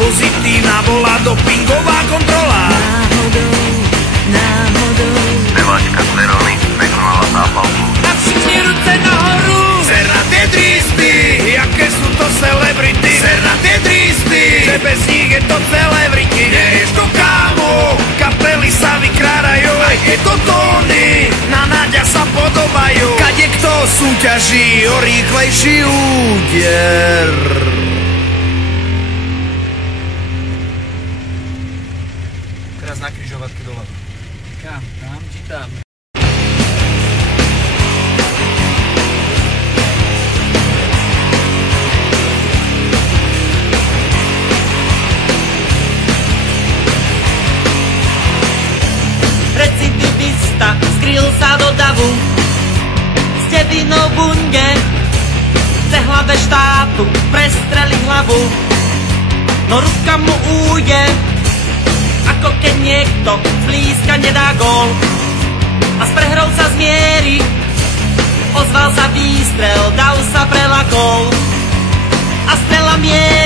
pozitívna bola dopingová kontrola. Náhodou Speváčka z Verony prekonala zápalku. A všichni ruce nahoru. Ser na tie tristy, jaké sú to celebrity. Ser na tie tristy, že bez nich je to celebrity. Nevieš to, kámo, kapely sa vykrádajú. Aj tieto tóny na Náďa sa podobajú. Kade kto súťaží o rýchlejší úder. Teraz na križovatke doľava. Kam? Tam či tam? Recidivista skryl sa do davu, ste vinou bunde, chce hlave štátu prestreli hlavu, no ruka mu újde, ako keď niekto blízka nedá gól. A s prehrou sa zmieri, ozval sa výstrel, dav sa prelakol a strela mieri.